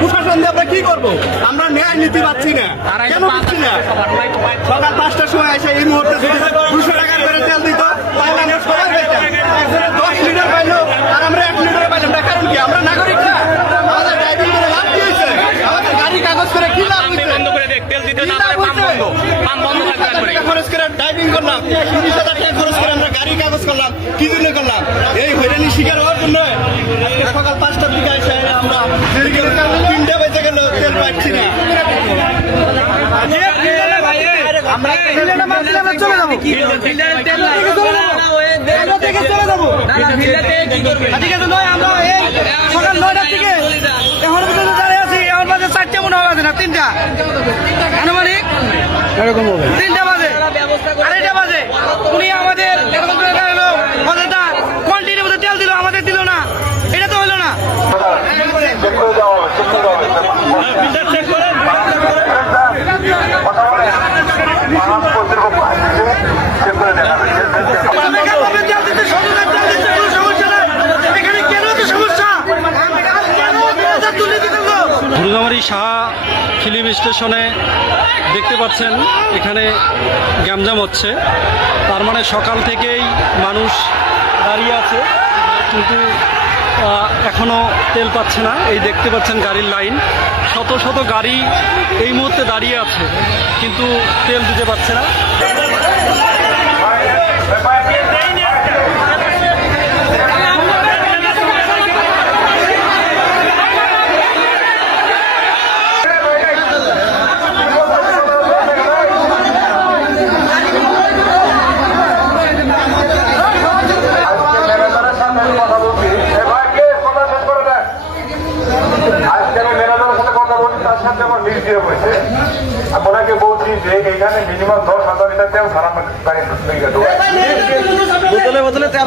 প্রশাসন দিয়ে আমরা কি করবো? আমরা ন্যায় নীতি পাচ্ছি না, কেন পাচ্ছি না? সকাল 5টার সময় এসে এই মুহূর্তে 200 টাকার করে তেল দিত, তাহলে আমরা সবাই পেতাম। 10 লিটার পাইলো আর আমরা 1 লিটার পাইলাম না। কারণ কি? আমরা নাগরিক না? আমাদের ড্রাইভিং করে লাভ কি হয়েছে? আমাদের গাড়ি কাগজ করে কি লাভ হয়েছে? খরচ করে ড্রাইভিং করলাম, 20,000 টাকা খরচ করে আমরা গাড়ি কাগজ করলাম, কি জন্য করলাম? এই হয়রানি শিকার হওয়ার জন্য। সকাল 5টার দিকে এসে আমরা 3টে বেজে গেল, তেল পাচ্ছি না। সকাল 9টার থেকে এখন পর্যন্ত দাঁড়িয়ে আছি। এখন বাজে 4টে মনে হবে না, 3টা আনুমানিক এরকম হবে। 3টা বাজে, 2:30 বাজে উনি আমাদের এরকম করে দাঁড়ালো, কথাটা কোয়ান্টিটির মধ্যে তেল দিল, আমাদের দিল না। এটা তো হলো না। ভুরুঙ্গামারী শাহ ফিলিপ স্টেশনে দেখতে পাচ্ছেন এখানে গ্যামজাম হচ্ছে। তার মানে সকাল থেকেই মানুষ দাঁড়িয়ে আছে, কিন্তু এখনও তেল পাচ্ছে না। এই দেখতে পাচ্ছেন গাড়ির লাইন, শত শত গাড়ি এই মুহূর্তে দাঁড়িয়ে আছে, কিন্তু তেল দিতে পারছে না। আপনাকে বলছি যে এখানে মিনিমাম 10,000 লিটার তেল সারা বোতলে বোতলে তেল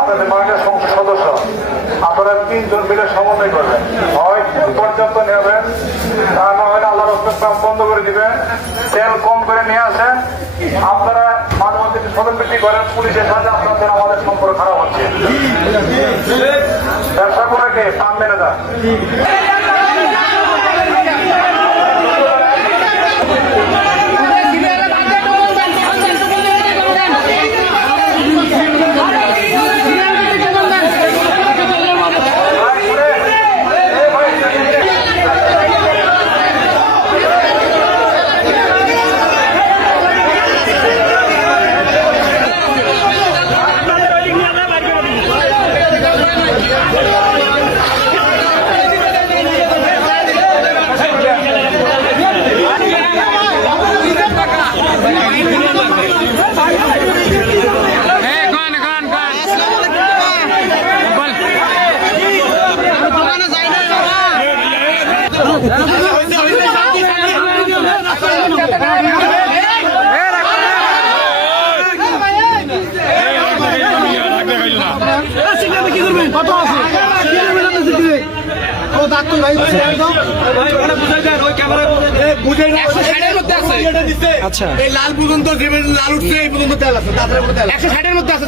আপনাদের মাননীয় সংসদ সদস্য, আপনারা 3 জন মিলে সমন্বয় করবেন। হয় পর্যাপ্ত নেবেন, তা না হয় আল্লাহ রক্তপাত বন্ধ করে দিবেন, তেল কম করে নিয়ে আসেন। আপনারা মাঝে মধ্যে সদন বৃদ্ধি করেন, পুলিশের সাথে আপনাদের আমাদের সম্পর্ক খারাপ হচ্ছে। ব্যবসা করে কে পান মেনে দেন। আচ্ছা, এই লাল পর্যন্ত লাল উঠছে, এই পর্যন্ত তেল আছে, 160-এর মধ্যে আছে।